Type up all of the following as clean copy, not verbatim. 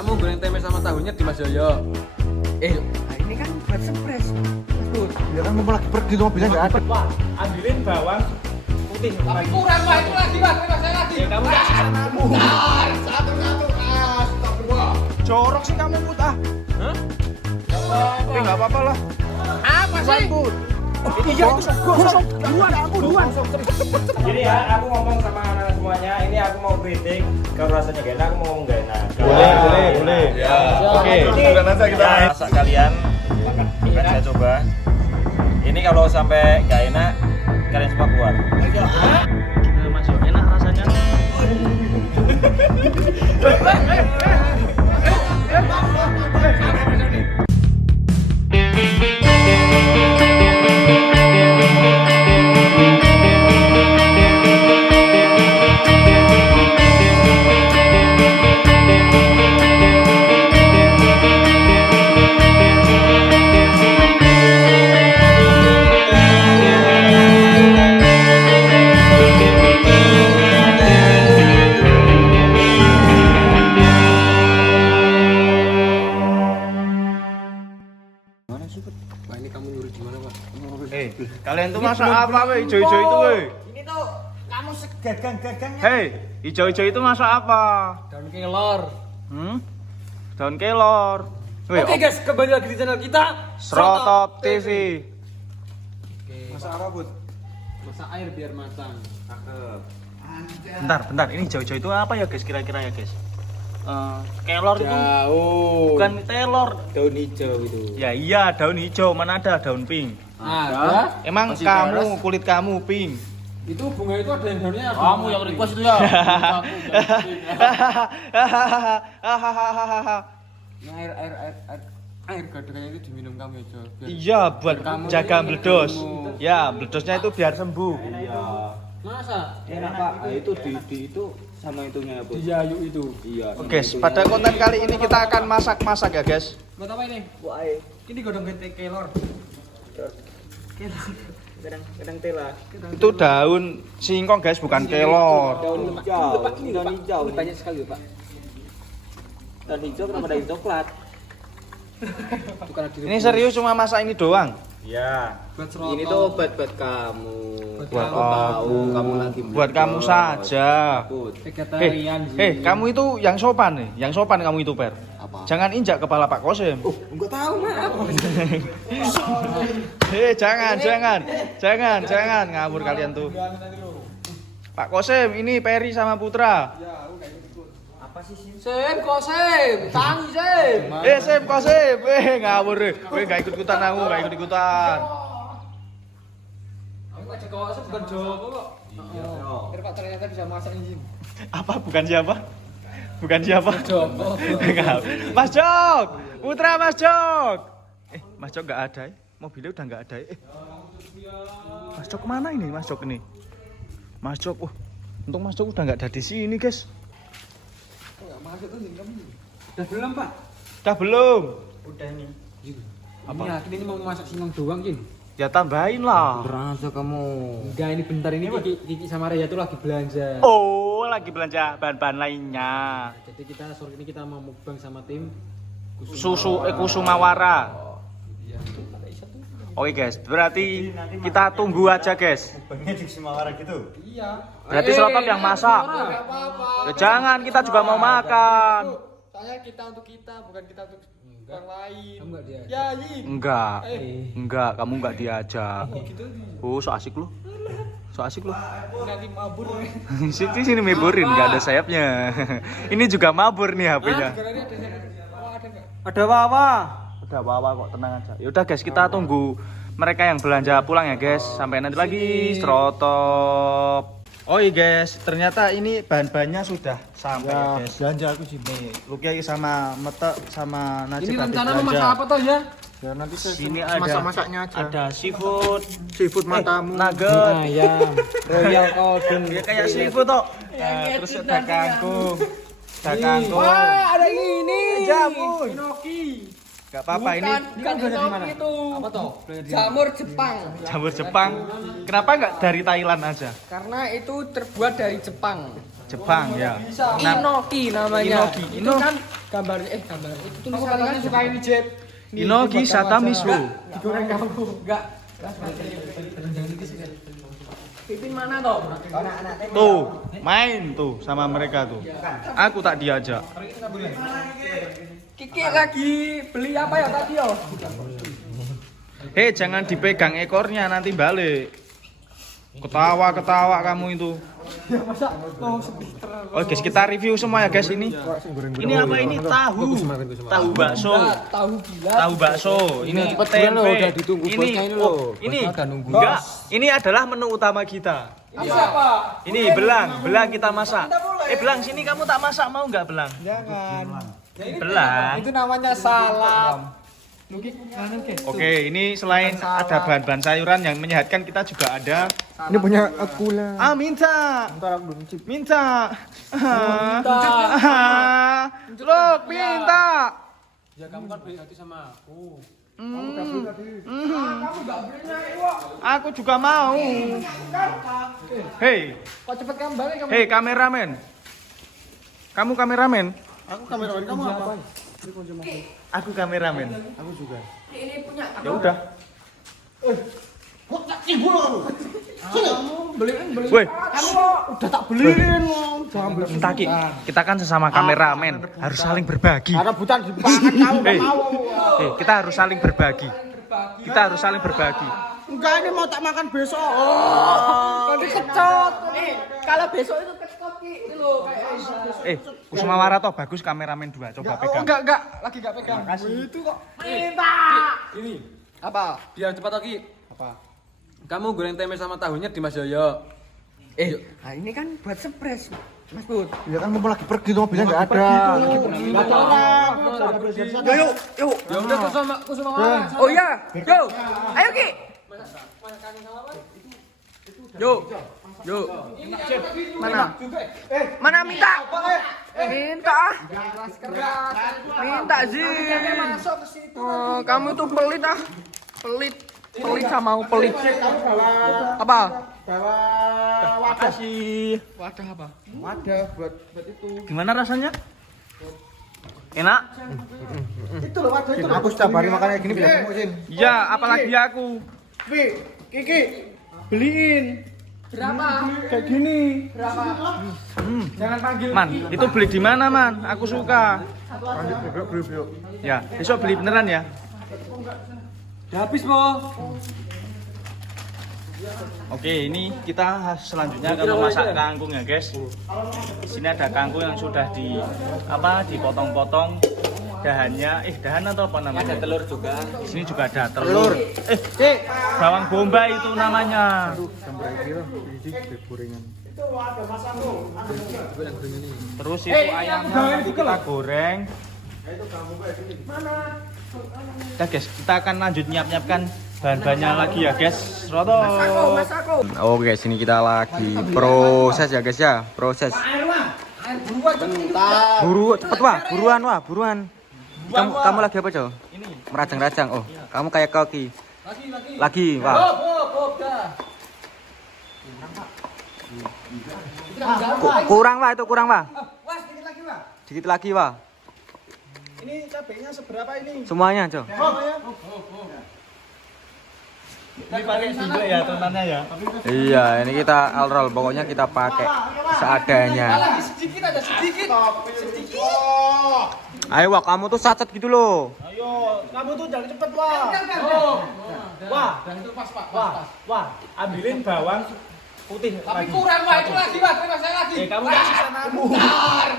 Kamu goreng tempe sama tahunya di Mas Yoyo. Ini kan buat surprise. Mas Bur. Ya kan mau lagi pergi tuh mobilnya nggak ada. Wah, ambilin bawang putih. Tapi kurang Pak, itu lagi Pak, terima saya lagi. Kamu enggak Satu astagfirullah. Jorok sih kamu Put ah. Hah? Tapi nggak apa-apa lah. Apa sih? Put. Iya itu gosok duluan. Jadi ya, aku ngomong sama anak-anak semuanya, ini aku mau kritik. Kalau rasanya gak enak, aku mau ngomong gak enak. Boleh. Ya. Oke. Bukan aja kita. Ya, masak kalian, akan saya coba. Ini kalau sampai gak enak, kalian semua keluar. Masuk enak rasanya. Wah, ini kamu nyuri di mana, Pak? Kalian tuh masak apa weh? Hijau-hijau itu weh. Ini tuh kamu segagang-gagang. Hei, hijau-hijau itu masak apa? Daun kelor. Daun kelor. Weh, Oke guys, kembali lagi di channel kita Srotop TV. Oke, Masak apa, Bud? masak air biar matang. Bentar. Ini hijau-hijau itu apa ya, guys? Kira-kira ya, guys? Kelor itu Jauh. bukan telor. Daun hijau itu. Ya iya, daun hijau. Mana ada daun pink? Ada. Emang Masih kamu beres. kulit kamu pink. Itu bunga itu ada yang daunnya. ada Kamu yang yang pink. request itu ya. Nah, air gadaganya itu diminum kamu ya, Jo. Biar- Iya, buat Kamu jaga ini meledos. ilmu. Ya, meledosnya itu biar sembuh. Masa? Enak Pak, itu di itu sama itunya ya Bu. Diyayu itu. Iya. Oke, guys, pada konten kali ini kita akan masak ya, guys. Buat apa ini? Wah, Ini godong gete kelor. kadang tela. Itu daun singkong, guys, bukan kelor. Daun hijau. Ini Daun hijau. Ini banyak sekali, Pak. Daun hijau kenapa daun coklat? Bukan ada Ini serius cuma masak ini doang. Ya. buat serotong. Ini tuh obat buat kamu. Buat Aku kamu. tahu kamu lagi Buat kamu saja. Bud. vegetarian. Kamu itu yang sopan nih. Yang sopan kamu itu, Per. Apa? Jangan injak kepala Pak Kosim. Enggak tahu, maaf. Jangan ngawur kalian tuh. Pak Kosim, ini Peri sama Putra. Sem, kok Sem? Tangi Sem. Sem Kosim, ngawur. Gak ikut-ikutan aku, gak ikut-ikutan. Aku aja kok Sem bukan Jawa kok. Iya. Biar Pak ternyata bisa masak ini. Apa? Bukan siapa? Bukan siapa? Joko. Enggak. Mas Jok, Putra Mas Jok. Mas Jok nggak ada. Mobilnya udah nggak ada. Mas Jok kemana ini? Mas Jok ini. Mas Jok, untung Mas Jok udah nggak ada di sini, guys. Enggak masuk tuh kamu. Udah belum, Pak? Udah belum? Udah ini. Apa? Ini yakin ini mau masak singkong doang, Kin. Ya tambahin lah. Berasa kamu. Enggak, ini bentar ini Kiki sama Raya tuh lagi belanja. Oh, lagi belanja bahan-bahan lainnya. Jadi kita sore ini kita mau mukbang sama tim Kusumawara. Iya. Oke, guys. Berarti kita tunggu aja, guys. Banyak di Semarang gitu. Iya. Berarti Srotop yang masak. Enggak apa-apa. Ya jangan, kita juga mau makan. Soalnya kita untuk kita, bukan kita untuk orang lain. Kamu enggak dia. Ya, Yin. Enggak, kamu enggak diajak. Gitu. Oh, so asik lu. So asik lu. Nanti mabur. Sini meburin, enggak ada sayapnya. Ini juga mabur nih HP-nya. Sekarang ada siapa? Oh, ada enggak? Ada wawa. Udah wawa kok, tenang aja. Yaudah guys, kita tunggu mereka yang belanja pulang ya guys. Sampai nanti lagi, Srotop. Oh iya guys, ternyata ini bahan-bahannya sudah sampai ya, guys. Belanja aku sih. Nih, Luki sama Mete sama Najib Ini habis rencana lu belanja. masak apa toh ya? Ya nanti saya Sini ada masak-masaknya aja. Ada seafood, Seafood matamu. nugget. Ayam, royal golden. Ya kayak seafood toh. Terus ada kangkung. Ada kangkung. Wah, ada ini. Jamun. Inoki. Gak apa-apa ini Bukan inoki itu. Apa toh? Jamur Jepang. jamur Jepang. Kenapa nggak dari Thailand aja? Karena itu terbuat dari Jepang. Jepang ya. Inoki namanya. Inoki. Itu kan gambar itu tuh palingan suka ini Jeb. Inogi Satamisu. Digoreng kamu. Enggak. Pipin mana toh? Tuh, main tuh sama mereka tuh. Aku tak diajak. Kiki lagi beli apa ya tadi yo? Hei, jangan dipegang ekornya nanti balik. Ketawa kamu itu. Ya masa mau sedih terlalu. Oh guys, kita review semua ya guys ini. Ini apa ini? Tahu bakso. Tahu gila. Tahu bakso. Ini tempe. Ini enggak. Ini adalah menu utama kita. Ini siapa? Ini belang kita masak. Belang sini kamu tak masak mau nggak belang? Jangan. Belang. Itu namanya salad. Oke, ini selain ada bahan-bahan sayuran yang menyehatkan, kita juga ada. Ini punya aku lah. Minta. Ntar aku belum cip. Minta. Look, minta. Ya kamu kan beli hati sama aku. Kamu gak belinya aku juga mau. Hei, Kok cepet kamu balik kamu? hei kameramen. Kamu kameramen? Aku kameramen kamu apa? Aku kameramen. Aku juga. Ya udah. Kok tak cibul kamu? Beliin. Woi, Kamu udah tak beliin loh. Jangan beli. entah Ki, kita kan sesama kameramen, harus saling berbagi. Ada butan di pangan kamu Hei, mau. kita harus saling berbagi. Kita harus saling berbagi. Enggak, ini mau tak makan besok. Nanti kecot. Kalau besok itu kecot Ki. Ini loh kayak Kusumawara toh bagus kameramen 2, coba pegang. enggak, lagi enggak pegang. Itu kok. Minta. Ini Apa? biar cepat lagi. Apa? Kamu goreng tempe sama tahunya di Mas Yoyo. Nah ini kan buat surprise, Mas Bud. Ya kan mau lagi pergi tuh mobilnya enggak ada. Yuk. Ya udah Kusumawara. Oh iya, yuk. Ayo Ki. Yuk. Yuk. Mana? Mana minta? Minta. Minta sih. Oh, kamu tuh pelit ah. Pelit sama pelit. Apa? Bawa wadah sih. Wadah apa? Wadah buat itu. Gimana rasanya? Enak? Itu loh wadah itu. Aku setiap hari makan kayak gini biar gemuk Sin. Iya, apalagi aku. Kiki, beliin. Berapa? Kayak gini. Berapa? Jangan panggil. Man, itu beli di mana, Man? Aku suka. Beli. Ya, besok beli beneran ya. Udah habis, Bo. Oke, ini kita selanjutnya akan memasak kangkung ya, guys. Di sini ada kangkung yang sudah dipotong-potong dahannya. Dahan atau apa namanya? Ada telur juga. Di sini juga ada telur. Bawang bombay itu namanya. Terus itu ayamnya nanti kita goreng. Nah guys, kita akan lanjut nyiapkan bahan-bahannya lagi ya guys. Roto. Oh guys, ini kita lagi proses ya guys ya, proses. Buru, cepet buruan. Kamu lagi apa cow? Ini Merajang-rajang. Oh, kamu kayak koki. Lagi, wah. Kurang wah. Sedikit lagi wah. ini cabenya seberapa ini? Semuanya cow. Ini paling juga ya tontonnya ya. Iya, ini kita roll. Pokoknya kita pakai seadanya. Sedikit aja, sedikit. Ayo wah, kamu tuh sacet gitu loh. Ayo, kamu tuh jangan cepet wah. Wah, itu pas, Pak. wah, ambilin bawang putih. Tapi kurang, Pak. Itu lagi, Pak. Terima saya lagi. Kamu nggak sisa aku.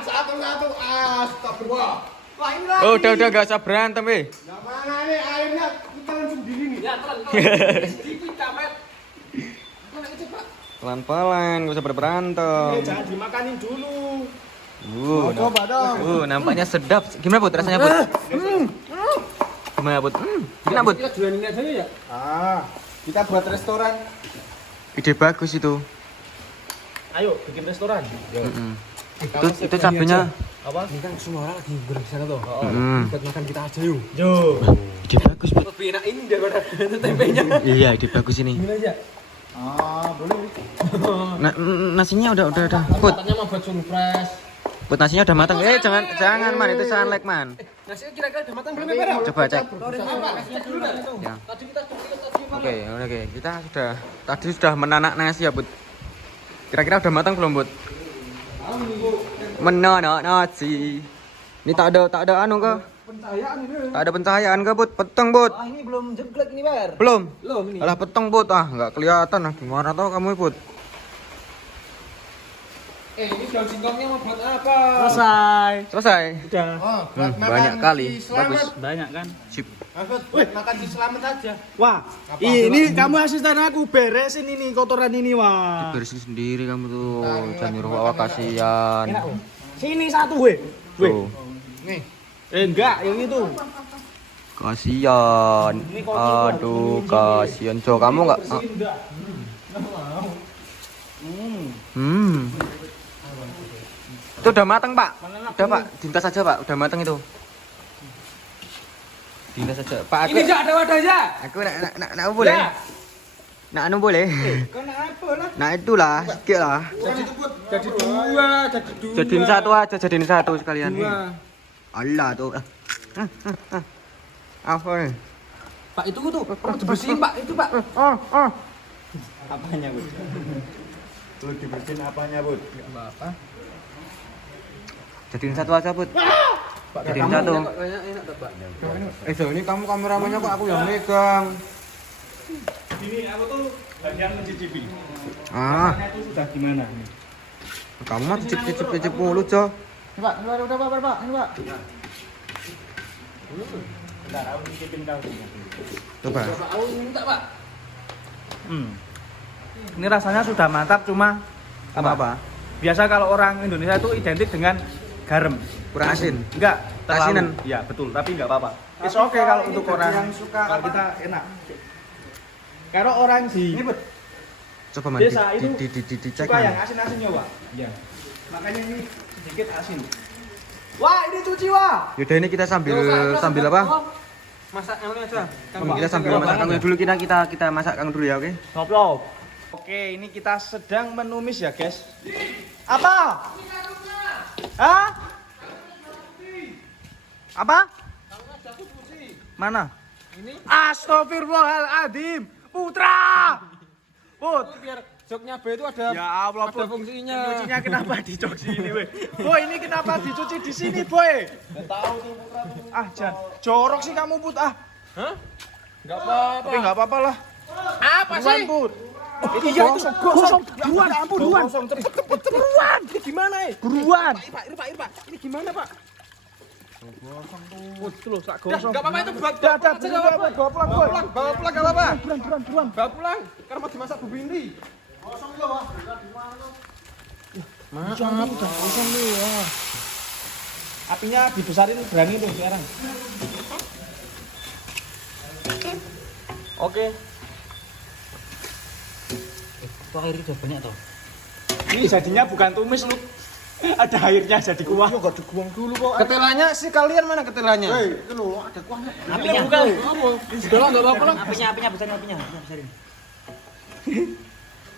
Satu-satu. Astagfirullah. Wah, ini lagi. Oh, udah gak usah berantem, Yang mana nih airnya? Kita langsung sendiri nih. Ya, terang. Sedikit, Kamet. Mana itu, Pak? Pelan-pelan, gak usah berantem. Jangan dimakanin dulu. Coba dong. Nampaknya sedap. Gimana Bud rasanya Bud? Gimana Bud? Gimana Bud? Kita jualan ini aja ya. Kita buat restoran. Ide bagus itu. Ayo bikin restoran. Itu cabenya. Apa? Ini kan semua orang lagi goreng sana tuh. Buat makan kita aja yuk. Yo. Ide bagus Bud. Lebih enak ini daripada tempenya. Iya, ide bagus ini. Gini aja. Nasinya udah. Bud. Katanya mau buat surprise. Bud, nasinya udah matang. Jangan man, itu jangan like man. Nasinya kira-kira udah matang belum ya? Coba cek. Ya. Ya. Oke. Kita sudah menanak nasi ya, Bud. Kira-kira udah matang belum, Bud? Menanak nasi. Ini tak ada anu ke? Pencahayaan ini. Tak ada pencahayaan ke, Bud? Peteng, Bud. Ah, ini belum jengklek ini, Bar. Belum. Belum ini. Alah peteng, Bud. Ah, enggak kelihatan. Ah, gimana tau kamu, Bud? Ini daun singkongnya mau buat apa? Selesai. Udah. Oh, buat makan Banyak kali. si selamat. Bagus. Banyak kan? Sip. Maksud buat makan si selamat aja. Wah, ini kamu asisten aku beresin ini kotoran ini, wah. Bersihin sendiri kamu tuh. Jangan nyuruh awak kasihan. Sini satu, weh. Tuh. Nih. Enggak, yang itu. Kasihan. Aduh, kasihan. Jo, kamu enggak? Itu udah matang, Pak. Udah, Pak. Dintas saja, Pak. Udah matang itu. Dintas saja. Pak, aku. Ini enggak ada wadahnya. Aku nak boleh. Nak anu boleh. Kenapa lah? Nah, itulah, sikit lah. Jadi dua. Jadiin satu aja, jadiin satu sekalian. Allah tuh. Apa nih? Pak itu tuh, harus dibersihin, Pak. Itu, Pak. Apanya, Bud? Lu dibersihin apanya, Bud? Apa? Jadiin satu aja, Bud. Jadiin satu. Enak, Pak. So, ini kamu kameramannya kok aku yang megang. Ini aku tuh bagian mencicipi. Ah, Itu sudah gimana? kamu mah cicip mulu, Jo. Pak, udah, Pak. Ini, Pak. Bentar, aku cicipin kau. Coba. Aku minta, Pak. Ini rasanya sudah mantap, cuma Apa? biasa kalau orang Indonesia itu identik dengan garam. Kurang asin. Enggak, Asinan. terlalu. Ya, betul, tapi enggak apa-apa. It's okay kalau untuk orang yang suka kalau kita enak. Kalau orang di Coba man, desa itu dicek suka yang man. asin-asinnya, Pak. Iya. Makanya ini sedikit asin. Wah, ini cuci, wah. Yaudah ini kita sambil apa? Masak yang ini aja. Kita sambil masak kangkung dulu, kita masak kangkung dulu ya, oke? Ngobrol. Oke, ini kita sedang menumis ya, guys. Apa? Hah? Apa? Mana? Ini. Astagfirullahaladzim. Putra. Put. Biar joknya B itu ada Ya Allah, ada Put. fungsinya. Cucinya kenapa dicuci ini, weh? Boy, ini kenapa dicuci di sini, boy? Enggak tahu tuh Putra tuh. Ah, jangan. Jorok sih kamu, Put. Ah, Hah? Enggak apa-apa. tapi enggak apa-apa lah. Apa Buruan, sih? Put. Iya itu gosong. Buruan, ampun, buruan. Cepet buruan. Ini gimana ya? Buruan. Pak. Ini gimana, Pak? Put, tuh loh, sak gosong. Enggak apa-apa itu buat Dah, aja enggak apa-apa. bawa pulang, boy. Bawa pulang enggak apa-apa. Buruan. Bawa pulang. Karena mau dimasak Bu Bindi. Kosong nih, wah. Apinya dibesarin berani tuh sekarang. Oke. Kok airnya udah banyak toh? Ini jadinya bukan tumis, lu. Ada airnya jadi kuah. Enggak dibuang dulu kok. Ketelanya sih kalian mana ketelanya? Itu loh, ada kuahnya. Apinya bukan. Udah lah enggak apa-apa lah. Apinya besarin.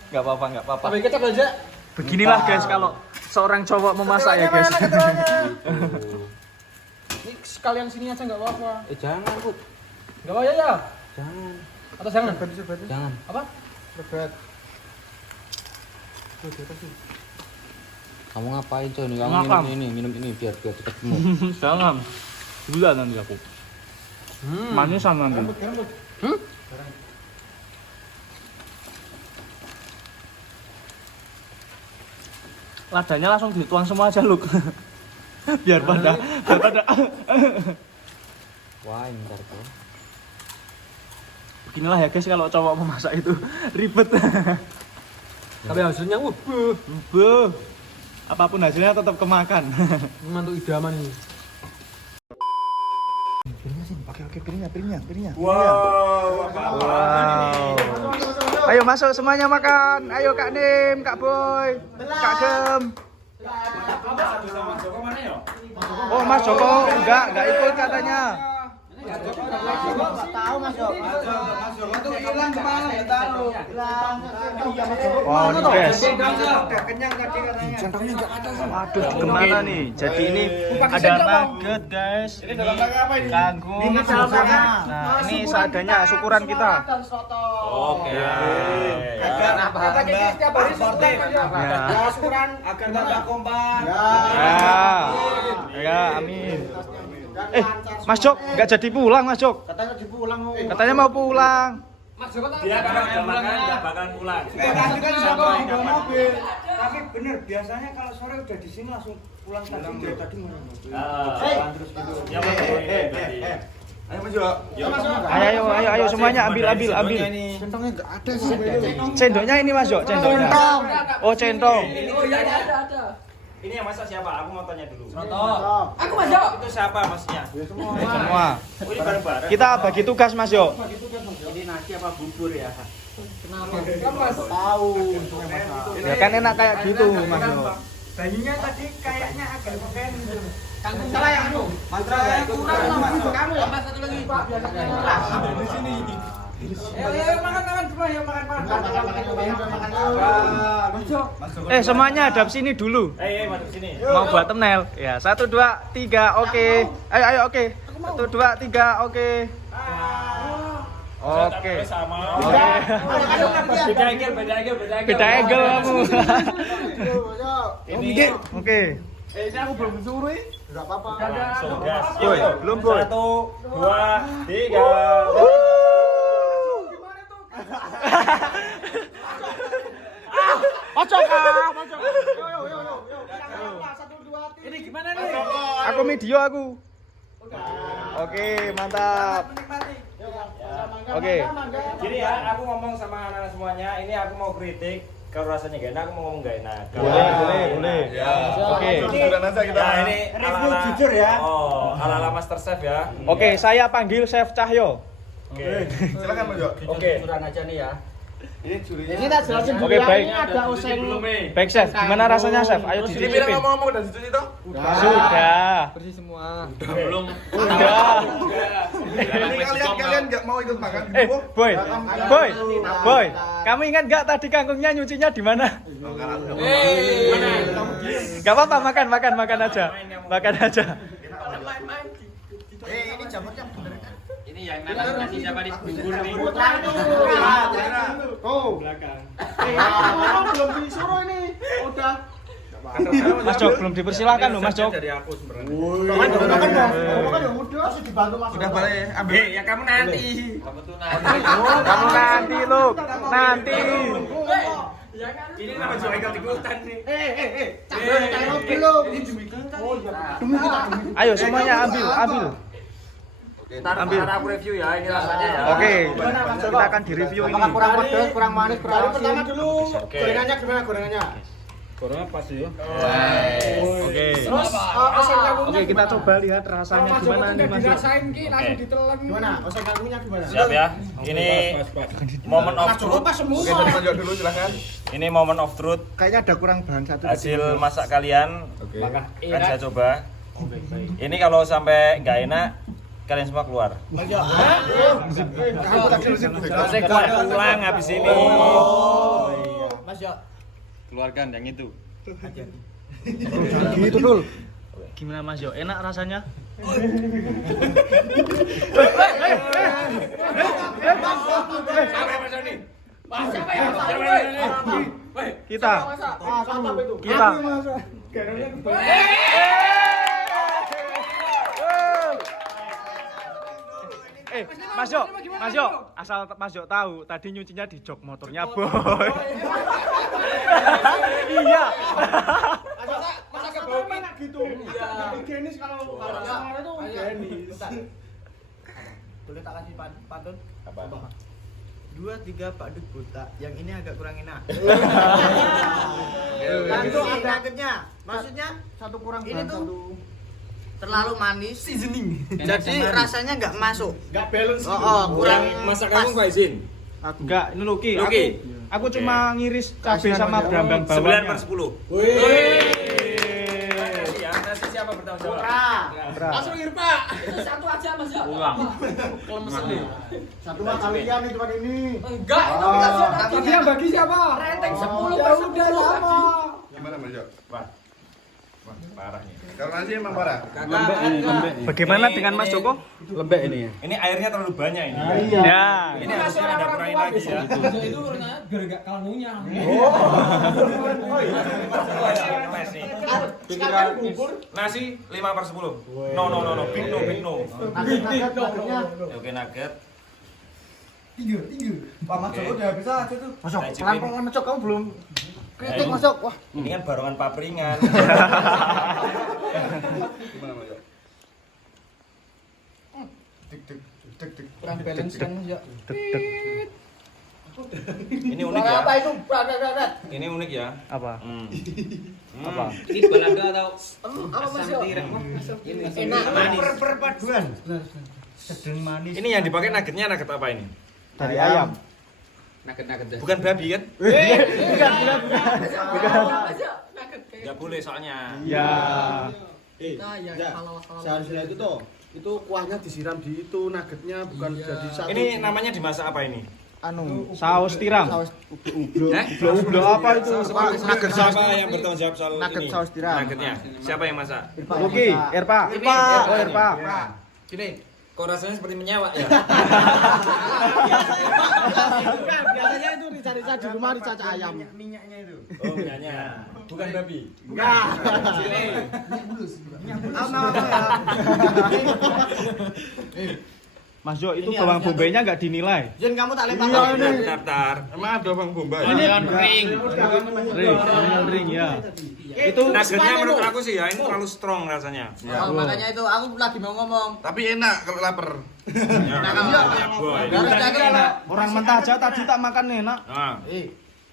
Enggak apa-apa. Tapi kita aja. Beginilah guys kalau seorang cowok memasak ya guys. Ini sekalian sini aja enggak apa-apa. Jangan, Bud. Enggak apa-apa ya? Jangan. Atau jangan? Jangan. Apa? Berat. Kamu ngapain, Coy? Kamu Ngapam. minum ini biar cepat gemuk. Jangan. Gula nanti aku. Manisan nanti. Ladanya langsung dituang semua aja, Luk. biar pada Wah, ntar tuh. Beginilah ya guys kalau cowok memasak itu ribet. Tapi hasilnya Beuh. Apapun hasilnya tetap kemakan. mantu idaman ini. Oke, piringnya. Wow. Ayo masuk semuanya makan. Ayo Kak Nim, Kak Boy, Kak Gem. Oh Mas Joko enggak ikut katanya. Tahu Mas Jok. Itu hilang kemana? Enggak tahu. Hilang. Wah, ini guys. Udah kenyang tadi katanya. Centangnya enggak ada. Waduh, gimana nih? Jadi ini ada nugget guys. Ini dalam rangka apa ini? Kangkung. Ini dalam rangka. Nah, ini seadanya syukuran kita. Oke. Agar apa-apa setiap hari sportif. Ya. Syukuran agar tambah kompak. Ya, amin. Mas Jok, nggak jadi pulang Mas Jok. Katanya dipulang. Katanya mau pulang. Dia kalau nggak makan nggak bakalan pulang. Tadi kan Sampai di kapan? mobil. Tapi bener biasanya kalau sore udah di sini langsung pulang tadi dari tadi mana mobil. Terus gitu. Ya Mas tadi. Ayo Mas Jok. Ayo semuanya ambil. Centangnya enggak ada sih. Cendoknya ini Mas Jok, cendoknya. Oh, centong. Ini yang masak siapa? Aku mau tanya dulu. Aku Mas Jok. Itu siapa masnya? Semua. Oh, ini bareng-bareng. Kita bagi tugas Mas Jok. Ini nasi apa bubur ya? Tahu. Ya kan enak kayak gitu Mas Jok. Bayinya tadi kayaknya agak keren. Kangkung salah yang anu. Mantra ya kurang sama kamu ya. Tambah satu lagi Pak, biasanya. Di sini. Ayo makan semua, yuk makan. Semuanya hadap sini dulu. Masuk sini. Mau buat thumbnail. Ya, 1 2 3, oke. Ayo, oke. 1 2 3, oke. Oke. Sama. Oke. Beda Beda angle kamu. Ini Oke. Ini aku belum disuruh. Enggak apa-apa. gas. Boy, belum, Boy. 1 2 3. Pocok. Ini gimana nih? Aku video aku. Oke, mantap. Oke. Jadi ya, aku ngomong sama anak-anak semuanya, ini aku mau kritik. Kalau rasanya gak enak, aku mau ngomong gak enak. Boleh. Ya. Oke. Nah, ini Review ala-ala- jujur ya. Oh, ala-ala Master Chef ya. Oke, saya panggil Chef Cahyo. Oke. Silakan Mas Jok. Oke. Ini tak jelasin dulu. Oke, baik. Ini ada oseng. Baik, Chef. Gimana rasanya, Chef? Ayo dicicipin. Sudah. Bersih semua. Udah. Ini kalian enggak mau ikut makan? Boy. Kamu ingat nggak tadi kangkungnya nyucinya di mana? Gak apa-apa, makan aja. Makan aja. Ini jamurnya bener kan? Ini yang nasi siapa di bubur nih? Oh, belakang. Ngomong belum disuruh ini. Udah. Mas Jok belum dipersilahkan loh, Mas Jok. Dari aku sebenarnya. Ngomong ya udah harus dibantu Mas. Udah balik ambil. Ya kamu nanti. Kamu tuh nanti. Kamu nanti, loh. Nanti. Ini nama jual ikut-ikutan nih. Campur belum. Ini demi kita. Oh iya. Ayo semuanya ambil. Ambil. Ntar aku review ya, ini rasanya ya. Oke. Kita akan direview ini. Kurang pedas, kurang manis, kurang asin. Pertama dulu. Oke. Gorengannya gimana gorengannya? Gorengnya pas ya. Oke. Terus oseng kangkungnya Oke, kita coba lihat rasanya gimana nih, Mas Jok. Langsung ditelan. Gimana? Oseng kangkungnya gimana? Siap ya. Ini moment of truth. Pas semua. Mas Jok dulu silakan. Ini moment of truth. Kayaknya ada kurang bahan satu. Hasil masak kalian Oke. akan saya coba. Ini kalau sampai nggak enak, kalian semua keluar. Saya keluar pulang habis ini. Mas Jok. Keluarkan yang itu. Gitu dul. Gimana Mas Jok? Enak rasanya? Kita. Mas Jok, asal Mas Jok tahu, tadi nyucinya di jok motornya Boy. Iya. Masa ke bawah mana gitu? Higienis kalau kamar itu higienis. Boleh tak kasih pantun? Apa? 2, 3 Pak Duk buta. Yang ini agak kurang enak. Itu ada akhirnya. Maksudnya satu kurang ini bahan tuh satu. terlalu manis. Seasoning. Jadi rasanya nggak masuk. Enggak balance. Kurang Masak pas. kamu nggak izin? Enggak, ini Luki. Luki. Aku cuma ngiris cabai sama berambang bawahnya. 9/10. Wih. Ya, nasi siapa bertanggung jawab? Putra. Irka. Langsung Irpa. Satu aja Mas ya. Ulang. Satu mah kalian nih cuma ini. Enggak, Tadi yang bagi siapa? Renteng 10 Ya per udah 10 sama. Gimana Mas Jo? Wah, parah nih. Kalau nasi emang parah. Lembek ini, lembek. Bagaimana dengan Mas Joko? Lembek ini ya. Ini airnya terlalu banyak ini. Ya. Ini harusnya ada kurangin lagi ya. Itu warnanya biar gak kalungnya. Mas nih. Sekalian bubur. Nasi 5/10. No. Big no. Oke, nugget. Pak Mas Joko udah bisa aja tuh. Masuk. Pelan-pelan Mas Joko, kamu belum kritik Mas Joko. Wah, Ini kan barongan papringan. Gimana Mas Jo? kurang balance kan Mas ya. Ini unik ya. apa itu? Berat. Ini unik ya. Apa? Apa? Ini balado atau Apa Mas Joko? enak manis. Perpaduan. Ini yang dipakai nuggetnya nugget apa ini? Dari ayam. Nugget-nugget. Bukan babi kan? Bukan. Nggak boleh soalnya. Ya. Seharusnya itu toh, itu kuahnya disiram di itu, nuggetnya bukan jadi satu. Ini namanya dimasak apa ini? Anu, saus tiram. saus ublo. Ublo apa itu? Nugget saus. Siapa yang bertanggung jawab soal Nugget ini? saus tiram. Nuggetnya. Siapa yang masak? Oke, Irpa. Oh, Irpa. Gini, kok rasanya seperti menyewa ya? Biasanya itu rica-rica di rumah rica ayam. Minyaknya itu. Oh, minyaknya. Bukan babi. Enggak. Sini. Mas Jo, itu bawang bombaynya nggak dinilai. Jen kamu tak lempar. Daftar. Emang ada bang bombay? Ring ya. Itu Nuggetnya menurut aku sih ya, ini terlalu strong rasanya. Oh, makanya itu aku lagi mau ngomong. Tapi enak kalau lapar. Ya, ya, boy. orang mentah aja tadi tak makan enak. Nah.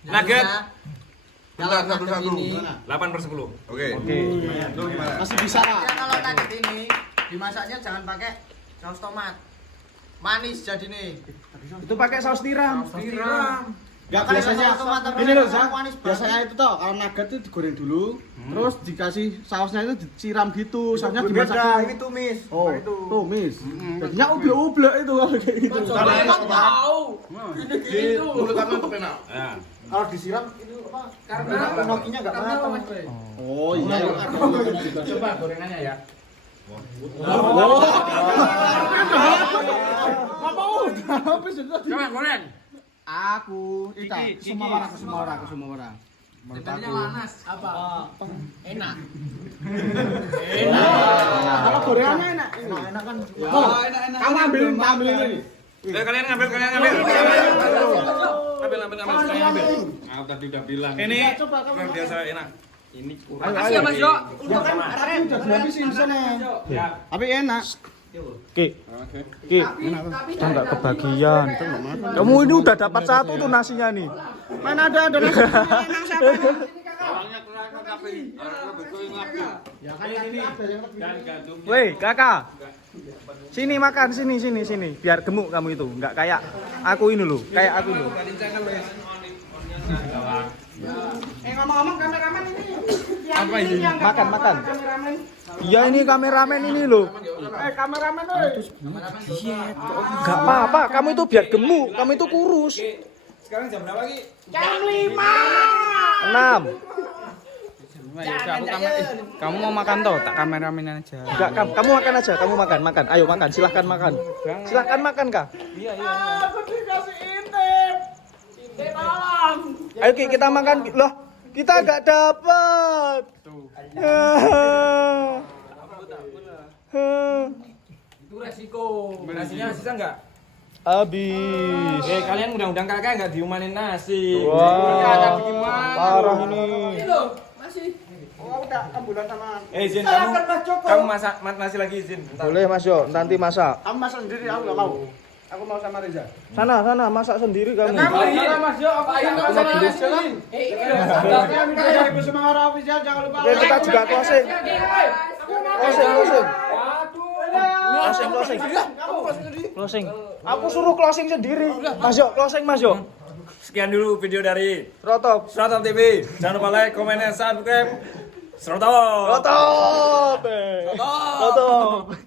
Nugget Kalau satu-satu. ini 8/10. Oke. Oke. Itu gimana? Masih bisa lah. ya kalau nugget ini dimasaknya jangan pakai saus tomat. Manis jadi nih. Itu pakai saus tiram. Enggak biasanya saus tomat tapi ini loh, rasanya Zak. manis banget. Biasanya itu toh kalau nugget itu digoreng dulu, terus dikasih sausnya itu disiram gitu, sausnya dimasak. Ini tumis. Oh, tumis. Jadinya ublek-ublek itu kalau kayak gitu. Emang tahu. Di mulut aku itu enak. Ya. Kalau disiram itu apa? Karena nokinya enggak matang. Oh iya. Coba gorengannya ya. Coba goreng. Aku, semua orang. Tadinya lanas apa? Enak. Kalau gorengannya enak. Enak kan. Kamu ambilin ini. Kalian ngambil. Ambil. Aku tadi udah bilang. Ini luar biasa enak. Ini kurang. Makasih ya Mas Jo. Udah kan tadi udah dihabisin di sana. Tapi enak. Ki. Kita nggak kebagian. Kamu ini udah dapat satu tuh nasinya nih. Mana ada nasi enak siapa? Woi, kakak. Sini makan, sini. Biar gemuk kamu itu, nggak kayak aku ini loh, kayak aku loh. Ngomong-ngomong kameramen ini. Apa ini? Makan. Iya ini kameramen ini loh. Kameramen oi. Gak apa-apa, kamu itu biar gemuk, kamu itu kurus. Sekarang jam berapa lagi? Jam 5. 6. Kamu mau makan toh? Tak kameramen aja. Enggak, kamu makan aja, kamu makan. Ayo makan, silahkan makan. Silahkan makan, Kak. Aku dikasih intip. Intip tolong. Ayo Ki, kita makan. Loh, kita nggak dapat. Itu resiko. Nasinya sisa nggak? Habis. Kalian undang-undang kakak nggak diumanin nasi. Wah, parah ini. Ini loh, masih. Oh, udah ambulan sama. Zin, kamu masak nasi lagi Zin. Boleh Mas Jo, nanti masak. Kamu masak sendiri, aku nggak mau. Aku mau sama Reza. Sana, masak sendiri kamu. Mas Jo, apa yang mau sama Reza? Ini loh. Kita Ibu Semangat Official, jangan lupa. Oke, kita juga closing. Closing. Aku suruh closing sendiri. Mas Jo, closing Mas Jo. Sekian dulu video dari Rotop. Seratam TV. Jangan lupa like, komen, dan subscribe. Serotop. Rotop. Rotop.